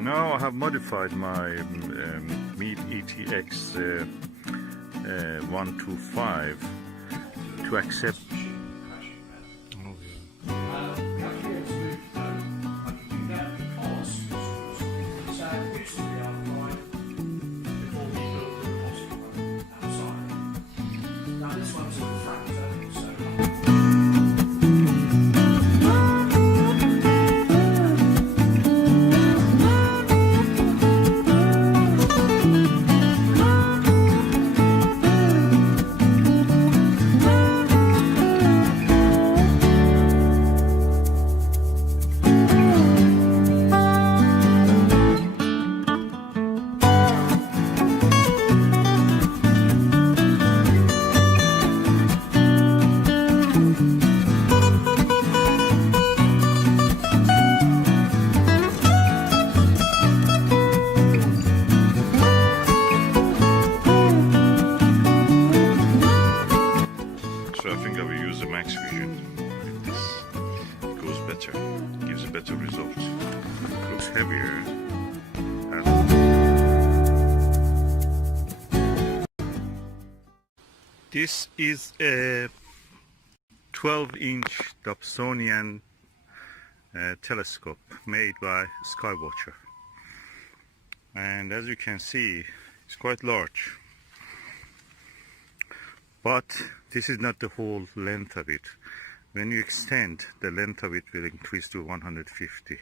Now I have modified my Meet ETX 125 to accept. So I think I will use the max vision with this. It goes better, gives a better result. It looks heavier. This is a 12-inch Dobsonian telescope made by SkyWatcher. And as you can see, it's quite large. But this is not the whole length of it. When you extend, the length of it will increase to 150.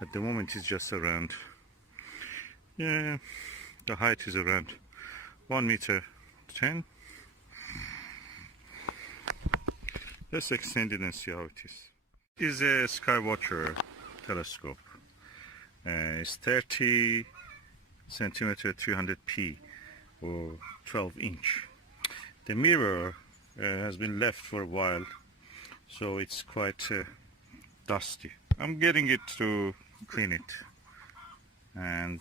At the moment it's just around, the height is around 1 meter 10. Let's extend it and see how it is. This is a SkyWatcher telescope. It's 30 centimeter 300p or 12 inch. The mirror has been left for a while, so it's quite dusty. I'm getting it to clean it, and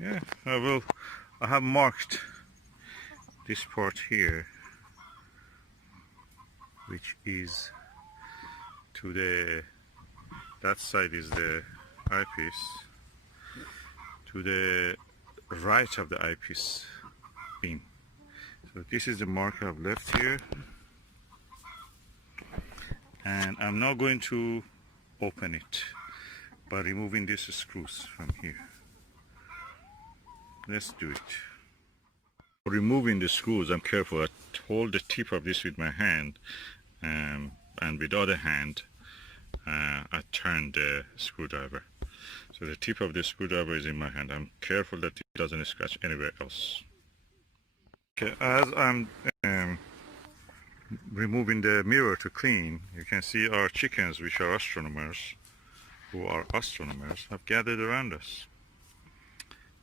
yeah, I have marked this part here, which is to that side is the eyepiece, to the right of the eyepiece beam. So this is the mark I've left here, and I'm now going to open it by removing these screws from here. Let's do it. For removing the screws, I'm careful. I hold the tip of this with my hand, and with the other hand I turn the screwdriver. So the tip of the screwdriver is in my hand. I'm careful that it doesn't scratch anywhere else. Okay, as I'm removing the mirror to clean, you can see our chickens, which are astronomers, have gathered around us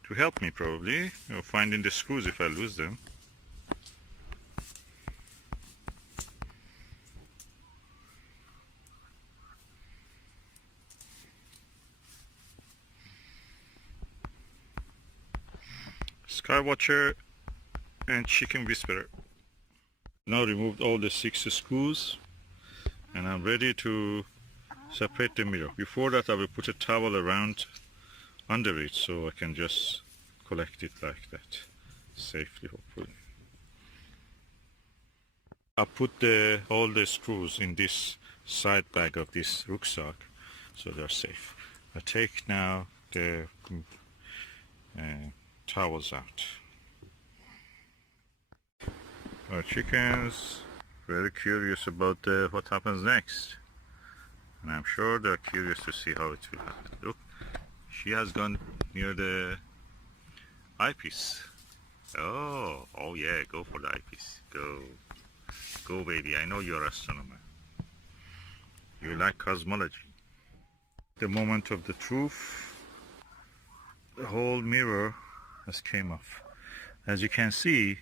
to help me, probably, finding the screws if I lose them. SkyWatcher and chicken whisperer. Now removed all the 6 screws, and I'm ready to separate the mirror. Before that, I will put a towel around under it so I can just collect it like that safely, hopefully. I put all the screws in this side bag of this rucksack so they're safe. I take now the towels out. Our chickens very curious about what happens next, and I'm sure they're curious to see how it will happen. Look, she has gone near the eyepiece. Oh yeah, go for the eyepiece. Go baby, I know you're an astronomer. You like cosmology. The moment of the truth, the whole mirror has came off. As you can see,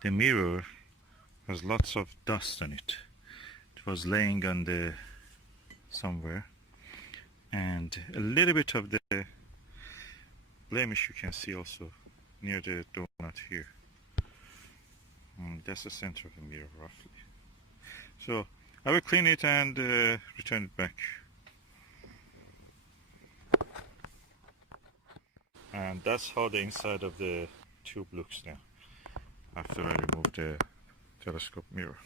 the mirror has lots of dust on it. It was laying on the somewhere, and a little bit of the blemish you can see also near the donut here. That's the center of the mirror roughly. So I will clean it and return it back. And that's how the inside of the tube looks now after I remove the telescope mirror.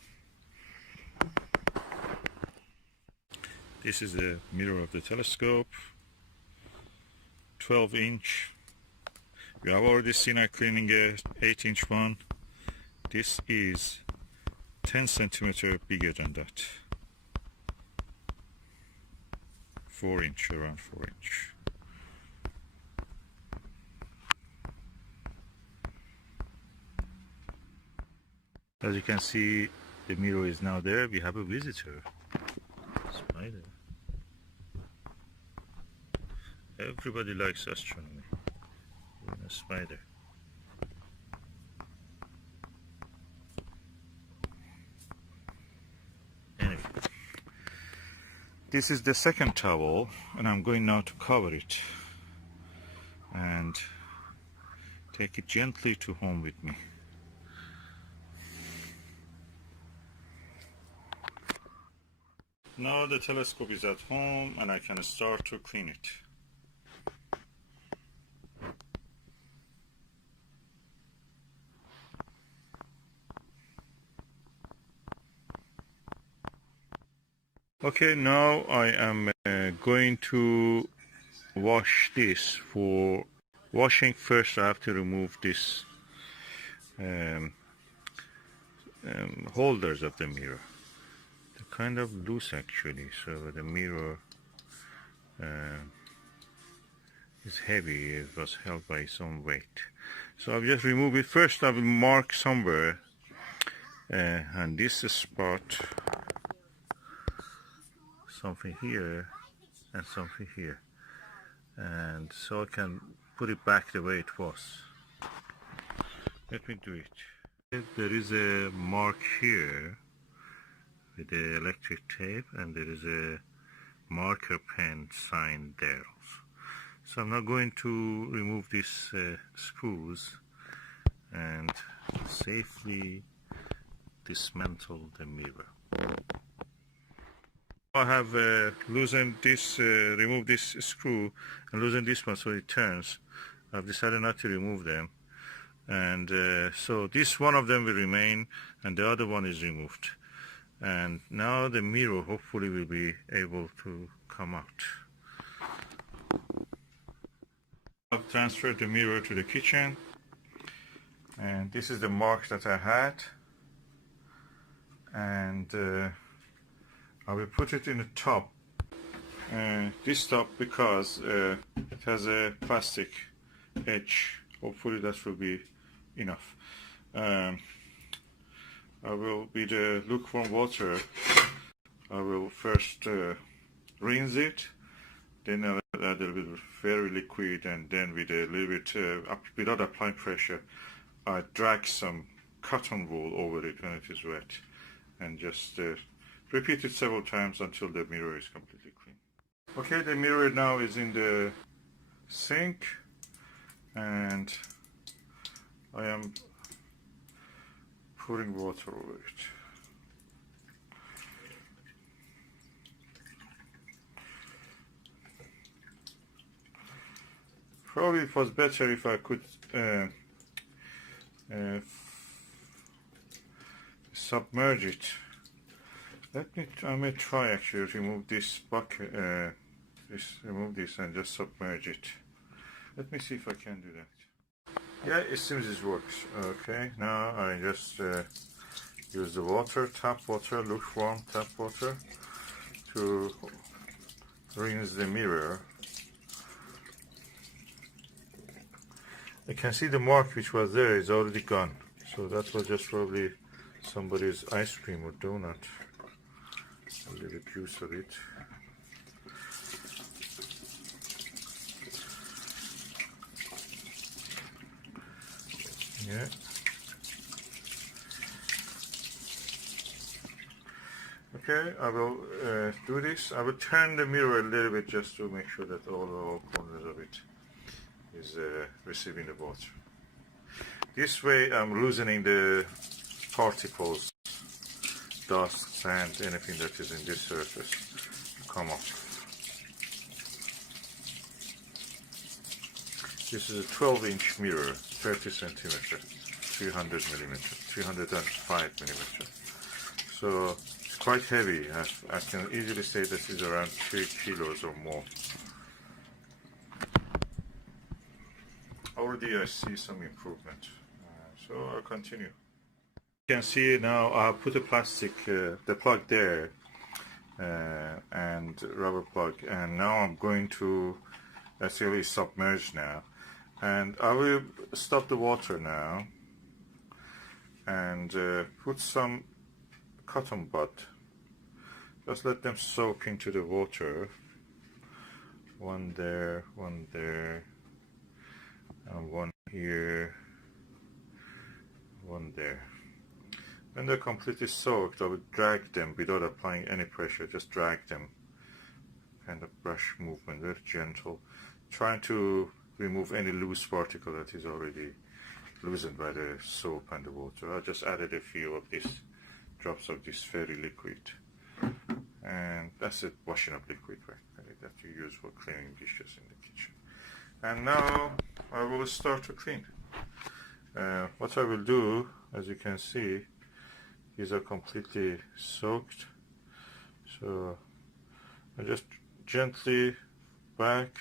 This is the mirror of the telescope, 12-inch. You have already seen I cleaning a 8-inch one. This is 10 centimeter bigger than that. 4-inch, around 4-inch. As you can see, the mirror is now there. We have a visitor. Spider. Everybody likes astronomy. Even a spider. Anyway, this is the second towel, and I'm going now to cover it and take it gently to home with me. Now the telescope is at home and I can start to clean it. Okay, now I am going to wash this. For washing, first I have to remove this holders of the mirror. They're kind of loose actually, so the mirror is heavy. It was held by its own weight. So I'll just remove it. First I will mark somewhere and this spot, something here and something here, and so I can put it back the way it was. Let me do it. There is a mark here with the electric tape, and there is a marker pen sign there also. So I'm now going to remove these screws and safely dismantle the mirror. I have loosened this, removed this screw and loosened this one so it turns. I've decided not to remove them, and so this one of them will remain and the other one is removed. And now the mirror hopefully will be able to come out. I've transferred the mirror to the kitchen, and this is the mark that I had, and I will put it in a tub. This tub, because it has a plastic edge. Hopefully that will be enough. I will, with the lukewarm water, I will first rinse it, then I'll add a little bit very liquid, and then with a little bit, without applying pressure, I drag some cotton wool over it when it is wet, and just repeat it several times until the mirror is completely clean. Okay, the mirror now is in the sink, and I am pouring water over it. Probably it was better if I could submerge it. I may try actually to remove this bucket, remove this and just submerge it. Let me see if I can do that. Yeah, it seems it works. Okay, now I just use the water, tap water, lukewarm tap water, to rinse the mirror. I can see the mark which was there is already gone. So that was just probably somebody's ice cream or donut. A little juice of it. Yeah. Okay, I will do this. I will turn the mirror a little bit just to make sure that all corners of it is receiving the water. This way I'm loosening the particles, dust, sand, anything that is in this surface to come off. This is a 12-inch mirror, 30 centimeter, 300 millimeter, 305 millimeter. So it's quite heavy. I can easily say this is around 3 kilos or more. Already I see some improvement. So I'll continue. You can see now I put a plastic, the plug there, and rubber plug, and now I'm going to actually submerge now, and I will stop the water now and put some cotton bud. Just let them soak into the water. One there, and one here, one there. When they're completely soaked, I would drag them without applying any pressure. Just drag them, kind of brush movement, very gentle, trying to remove any loose particle that is already loosened by the soap and the water. I just added a few of these drops of this fairy liquid, and that's it, washing up liquid, right? That you use for cleaning dishes in the kitchen. And now I will start to clean. What I will do, as you can see, these are completely soaked, so I just gently back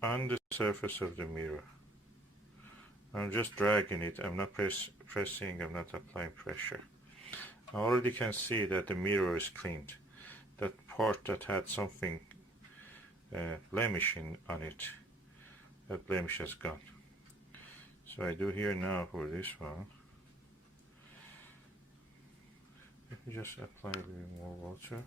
on the surface of the mirror. I'm just dragging it. I'm not pressing, I'm not applying pressure. I already can see that the mirror is cleaned. That part that had something blemishing on it, that blemish has gone. So I do here now for this one. Let me just apply a little more water.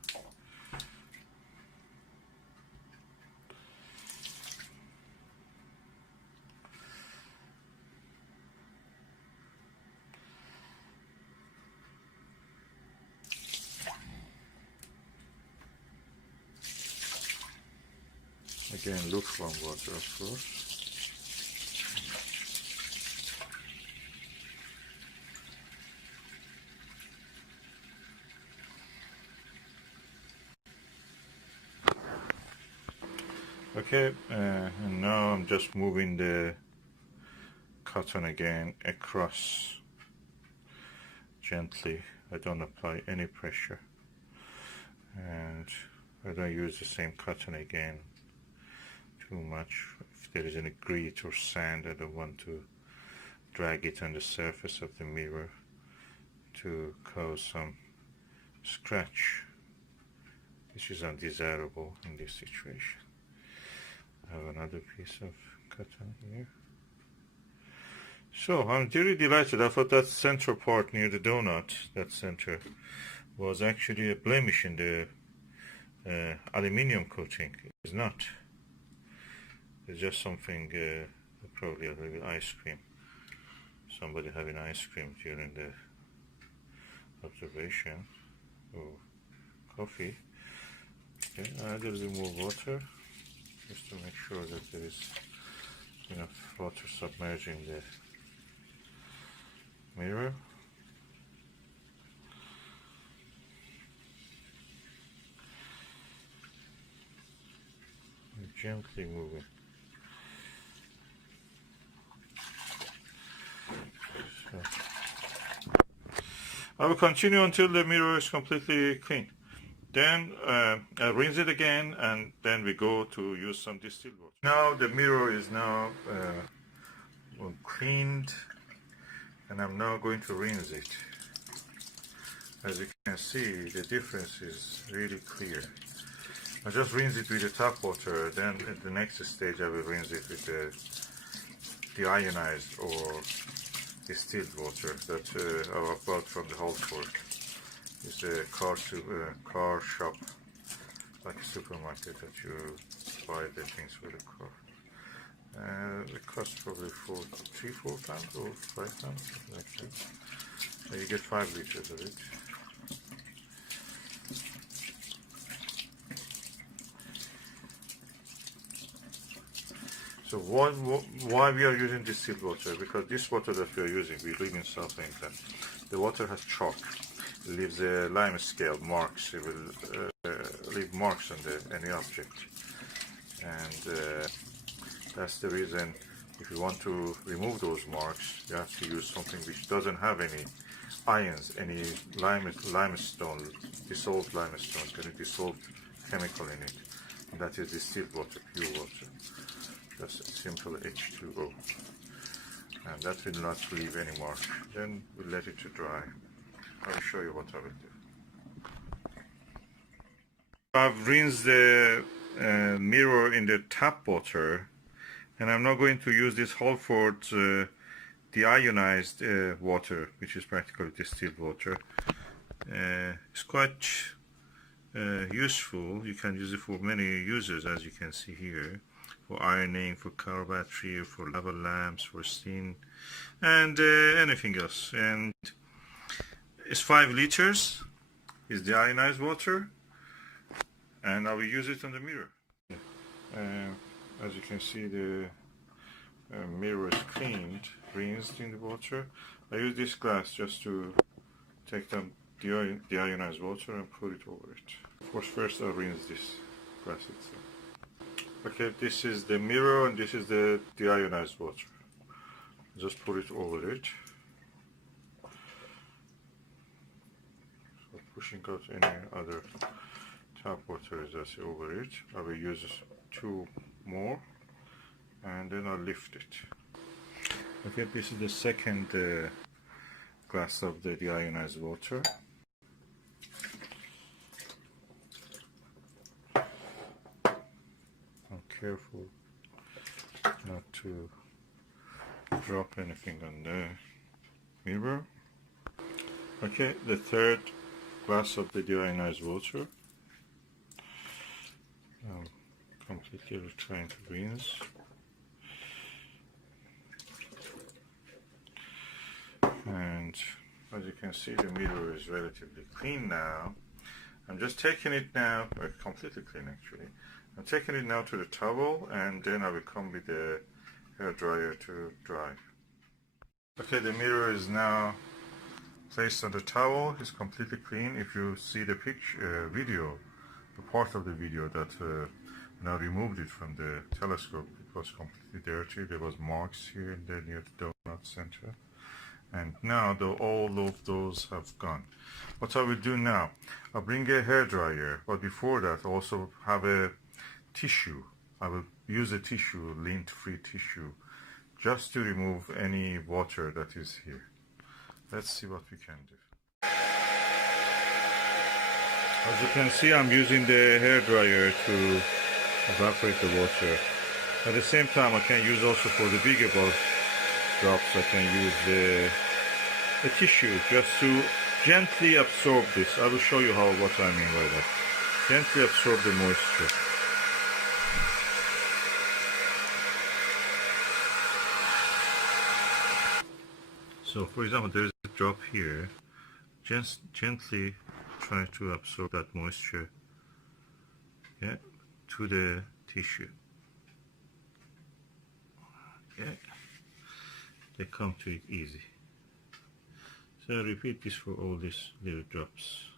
Again, lukewarm water, of course. Okay, and now I'm just moving the cotton again across gently. I don't apply any pressure, and I don't use the same cotton again too much. If there is any grit or sand, I don't want to drag it on the surface of the mirror to cause some scratch, which is undesirable in this situation. I have another piece of cotton here. So I'm really delighted. I thought that center part near the donut, that center, was actually a blemish in the aluminium coating. It's not. It's just something, probably a little ice cream. Somebody having ice cream during the observation, or coffee. Okay, add a little bit more water, just to make sure that there is enough water submerging the mirror. And gently move it. So I will continue until the mirror is completely clean. Then I'll rinse it again, and then we go to use some distilled water. Now the mirror is now cleaned, and I'm now going to rinse it. As you can see, the difference is really clear. I just rinse it with the tap water, then at the next stage I will rinse it with the ionized or distilled water that I bought from the Whole Foods. It's a car shop, like a supermarket that you buy the things for the car. It costs probably 4 pounds or 5 pounds, something like that. So you get 5 liters of it. So why we are using distilled water? Because this water that we are using, we live in South England. The water has chalk, leaves a lime scale marks. It will leave marks on any object, and that's the reason. If you want to remove those marks, you have to use something which doesn't have any ions, any limestone, dissolved limestone, any dissolved chemical in it. And that is distilled water, pure water. Just a simple H2O. And that will not leave any mark. Then we'll let it to dry. I'll show you what I will do. I've rinsed the mirror in the tap water, and I'm now going to use this Halford deionized water, which is practically distilled water. It's quite useful. You can use it for many uses, as you can see here, for ironing, for car battery, for lava lamps, for steam, and anything else. And it's 5 liters. It's deionized water, and I will use it on the mirror. As you can see, the mirror is cleaned, rinsed in the water. I use this glass just to take the deionized water and put it over it. Of course, first I'll rinse this glass itself. Okay, this is the mirror and this is the deionized water. Just put it over it. So pushing out any other tap water is just over it. I will use 2 more, and then I'll lift it. Okay, this is the second glass of the deionized water. I'm careful not to drop anything on the mirror. Okay, the third glass of the deionized water. Completely trying to rinse. And as you can see, the mirror is relatively clean now. I'm just taking it now, completely clean actually. I'm taking it now to the towel, and then I will come with the hair dryer to dry. Okay, the mirror is now placed on the towel. It's completely clean. If you see the picture, video, the part of the video that when I removed it from the telescope, it was completely dirty. There was marks here and there near the donut center. And now all of those have gone. What I will do now, I'll bring a hair dryer, but before that also have a tissue. I will use a tissue, lint-free tissue, just to remove any water that is here. Let's see what we can do. As you can see, I'm using the hair dryer to evaporate the water. At the same time, I can use also for the bigger bulk drops, I can use the tissue just to gently absorb this. I will show you what I mean by that. Gently absorb the moisture. So for example, there is a drop here. Just gently try to absorb that moisture, yeah, to the tissue. Okay, they come to it easy. So repeat this for all these little drops.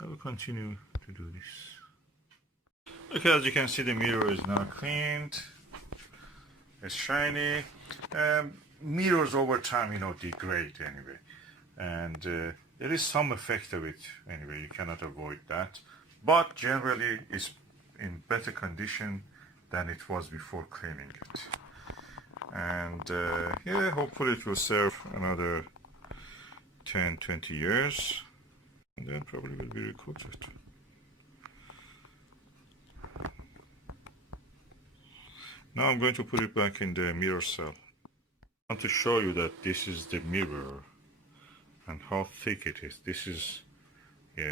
I will continue to do this. Okay, as you can see, the mirror is now cleaned. It's shiny. Mirrors over time, degrade anyway, and there is some effect of it anyway. You cannot avoid that, but generally it's in better condition than it was before cleaning it. And yeah, hopefully it will serve another 10-20 years, and then probably will be recoated. Now I'm going to put it back in the mirror cell. I want to show you that this is the mirror and how thick it is. This is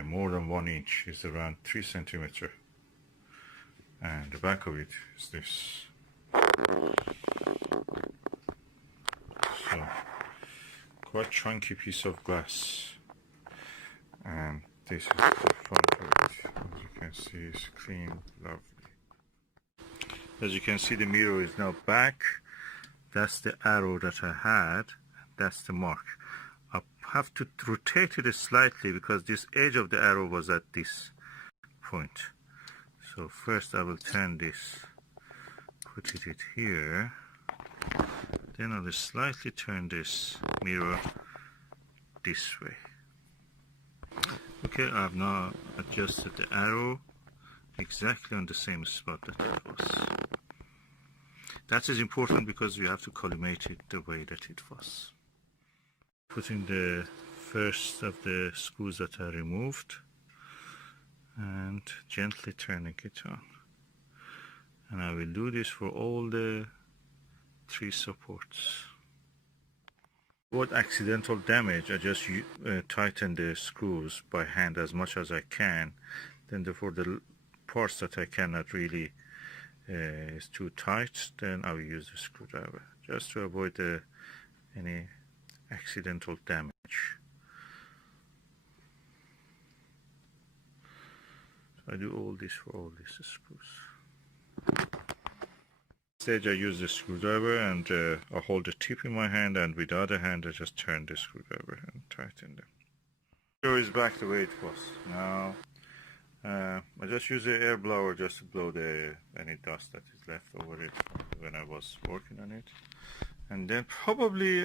more than 1 inch. It's around 3 centimeters. And the back of it is this. So, quite chunky piece of glass. And this is the front of it. As you can see, it's clean, lovely. As you can see, the mirror is now back. That's the arrow that I had. That's the mark. I have to rotate it slightly because this edge of the arrow was at this point. So first I will turn this, put it here. Then I will slightly turn this mirror this way. Okay, I have now adjusted the arrow exactly on the same spot that it was. That is important because you have to collimate it the way that it was. Putting the first of the screws that I removed and gently turning it on. And I will do this for all the 3 supports. To avoid accidental damage, I just tighten the screws by hand as much as I can. Then for the parts that I cannot really is too tight, then I will use the screwdriver just to avoid any accidental damage. So I do all this for all these screws. Stage I use the screwdriver and I hold the tip in my hand, and with the other hand I just turn the screwdriver and tighten them. So it's back the way it was. Now I just use the air blower just to blow any dust that is left over it when I was working on it. And then probably,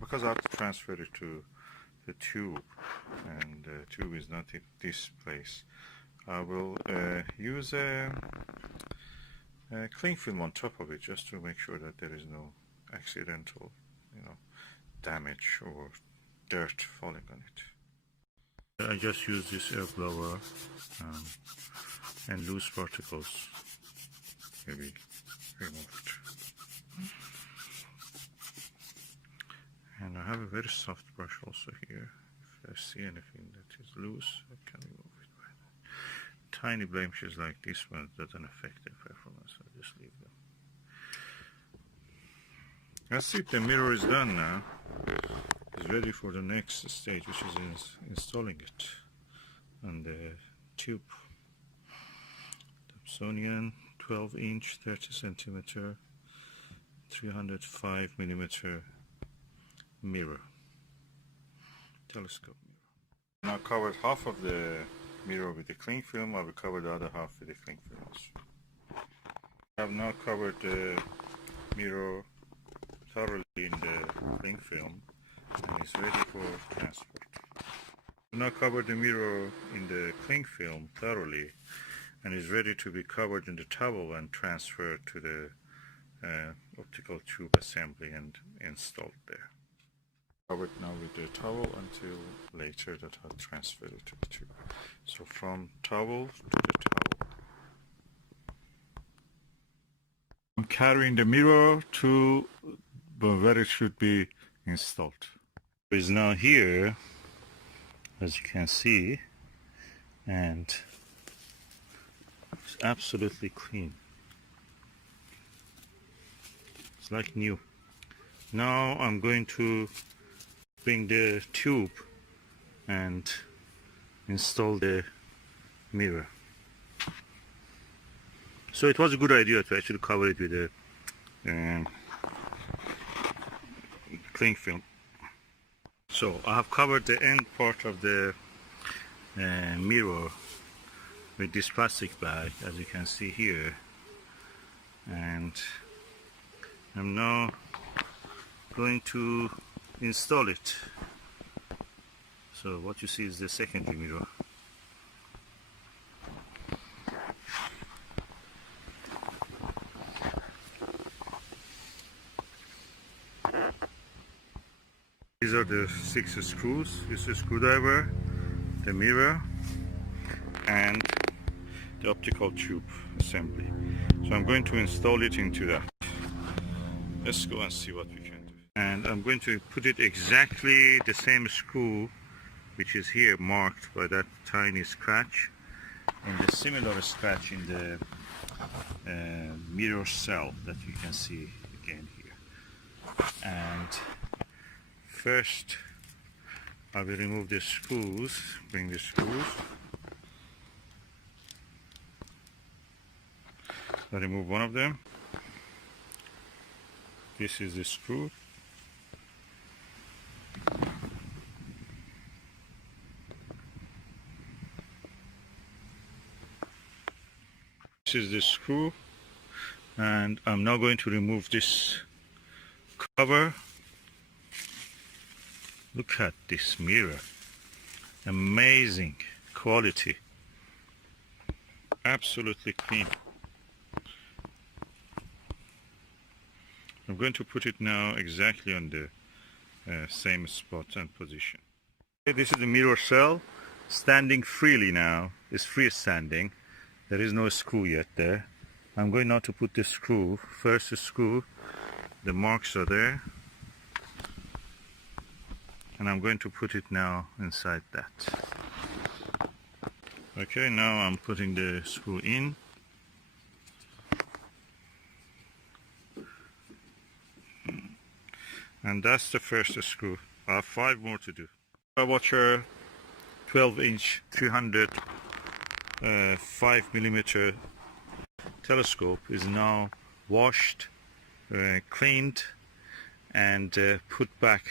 because I have to transfer it to the tube, and the tube is not in this place, I will use a cling film on top of it just to make sure that there is no accidental, damage or dirt falling on it. I just use this air blower and loose particles will be removed. And I have a very soft brush also here. If I see anything that is loose, I can remove it by that. Tiny blemishes like this one doesn't affect the performance, I just leave them. That's it, the mirror is done now. It's ready for the next stage, which is installing it on the tube. Dobsonian 12-inch, 30 centimeter, 305 millimeter mirror, telescope mirror. Now covered half of the mirror with the cling film. I will cover the other half with the cling film also. I have now covered the mirror thoroughly in the cling film, and it's ready for transport. I now covered the mirror in the cling film thoroughly, and is ready to be covered in the towel and transferred to the optical tube assembly and installed there. Covered now with the towel until later that I'll transfer it to the tube. So from towel to the towel. I'm carrying the mirror to where it should be installed. It is now here, as you can see, and it's absolutely clean. It's like new. Now I'm going to bring the tube and install the mirror. So it was a good idea to actually cover it with a cling film. So I have covered the end part of the mirror with this plastic bag, as you can see here, and I'm now going to install it. So what you see is the secondary mirror. These are the 6 screws. This is the screwdriver, the mirror, and the optical tube assembly. So I'm going to install it into that. Let's go and see what we can do. And I'm going to put it exactly the same screw, which is here marked by that tiny scratch, and the similar scratch in the mirror cell that you can see again here. And first I will remove the screws, bring the screws. I remove one of them. This is the screw. This is the screw, and I'm now going to remove this cover. Look at this mirror. Amazing quality. Absolutely clean. I'm going to put it now exactly on the same spot and position. Okay, this is the mirror cell, standing freely now. It's freestanding. There is no screw yet there. I'm going now to put the screw, first the screw, the marks are there, and I'm going to put it now inside that. Okay, now I'm putting the screw in. And that's the first screw. I have 5 more to do. SkyWatcher 12-inch 305mm telescope is now washed, cleaned, and put back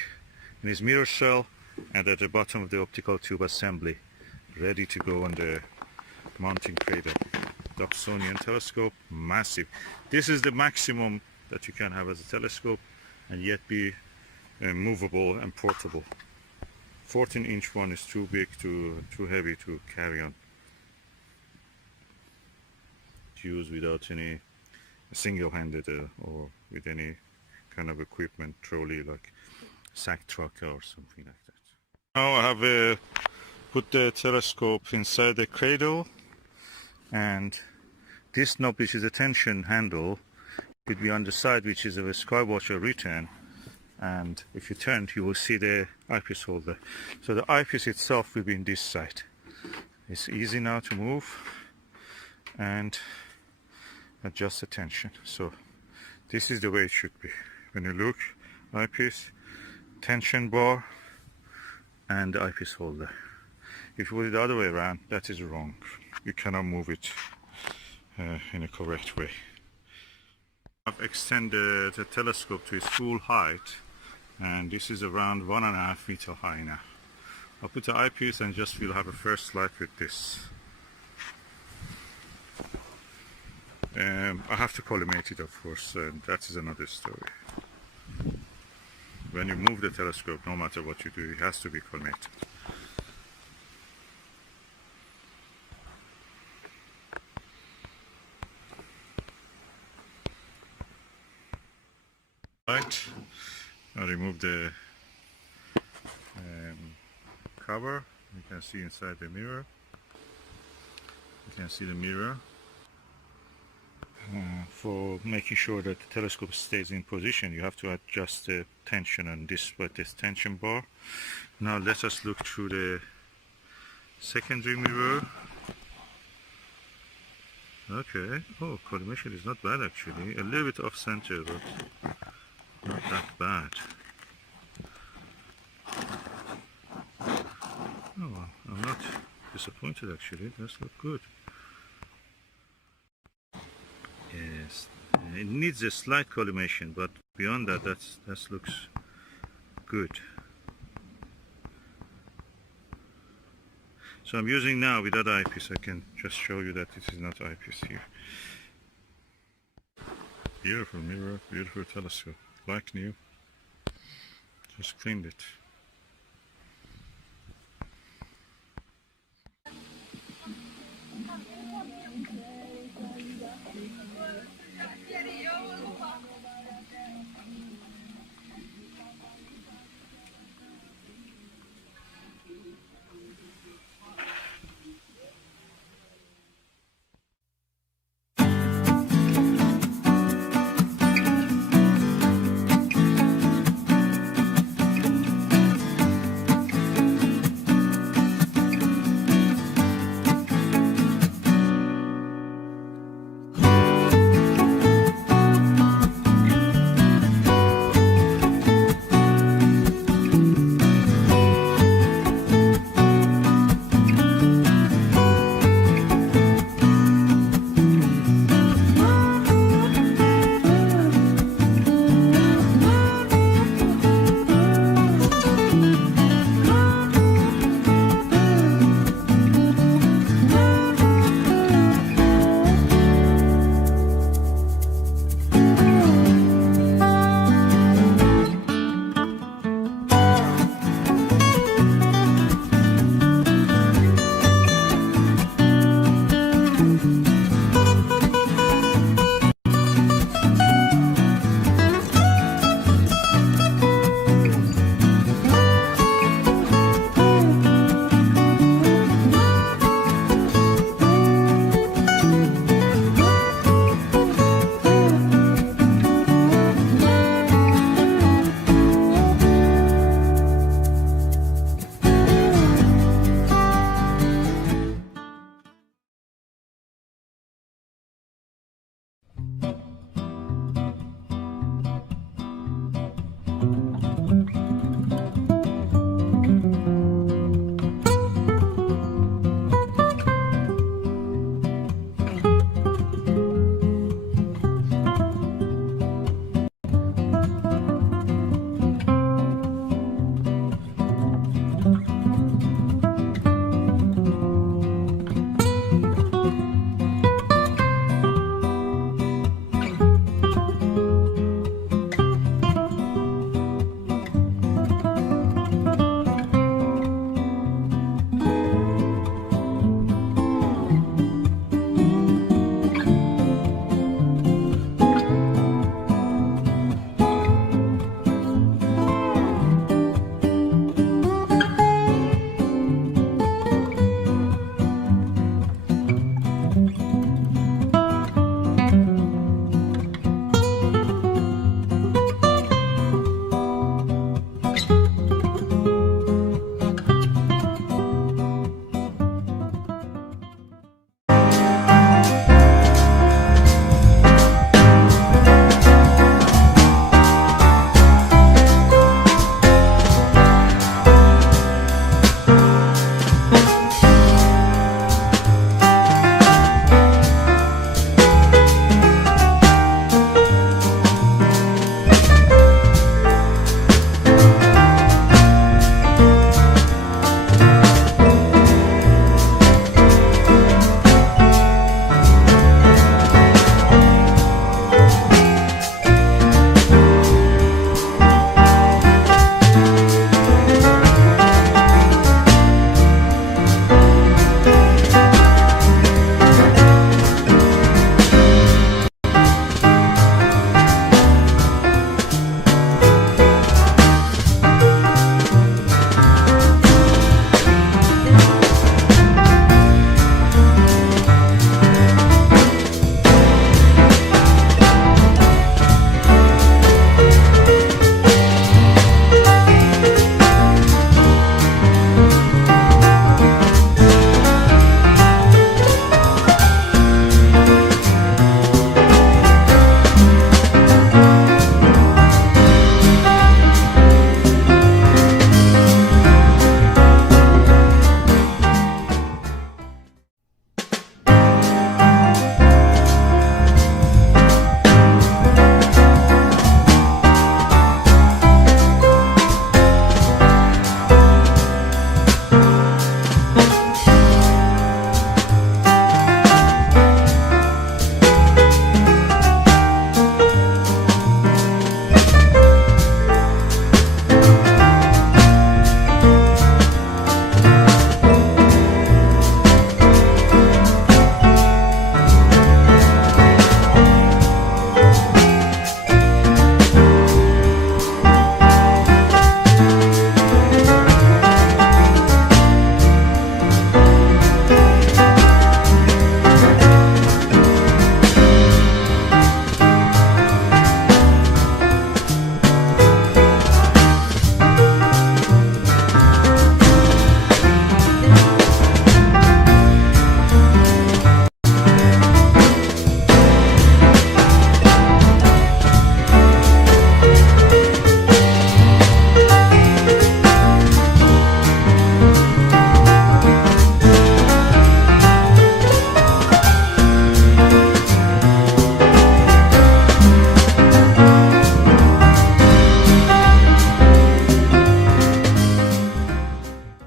in his mirror cell and at the bottom of the optical tube assembly, ready to go on the mounting cradle. Dobsonian telescope, massive. This is the maximum that you can have as a telescope and yet be movable and portable. 14-inch one is too big, too heavy to carry on. To use without any single-handed or with any kind of equipment, trolley like sack truck or something like that. Now I have put the telescope inside the cradle, and this knob, which is a tension handle, could be on the side, which is of a SkyWatcher return, and if you turn you will see the eyepiece holder. So the eyepiece itself will be in this side. It's easy now to move and adjust the tension. So this is the way it should be. When you look, eyepiece, tension bar, and the eyepiece holder. If you put it the other way around, that is wrong. You cannot move it in a correct way. I've extended the telescope to its full height, and this is around 1.5 meters high now. I'll put the eyepiece and just we'll have a first light with this. I have to collimate it, of course, and that is another story. When you move the telescope, no matter what you do, it has to be collimated. Right, I'll remove the cover. You can see inside the mirror. You can see the mirror. For making sure that the telescope stays in position, you have to adjust the tension on this with this tension bar. Now let us look through the secondary mirror. Okay, oh, collimation is not bad actually. A little bit off center, but not that bad. Oh, well, I'm not disappointed actually. It does look good. Yes, it needs a slight collimation, but beyond that, that looks good. So I'm using now with that eyepiece. I can just show you that this is not eyepiece here. Beautiful mirror, beautiful telescope, like new. Just cleaned it.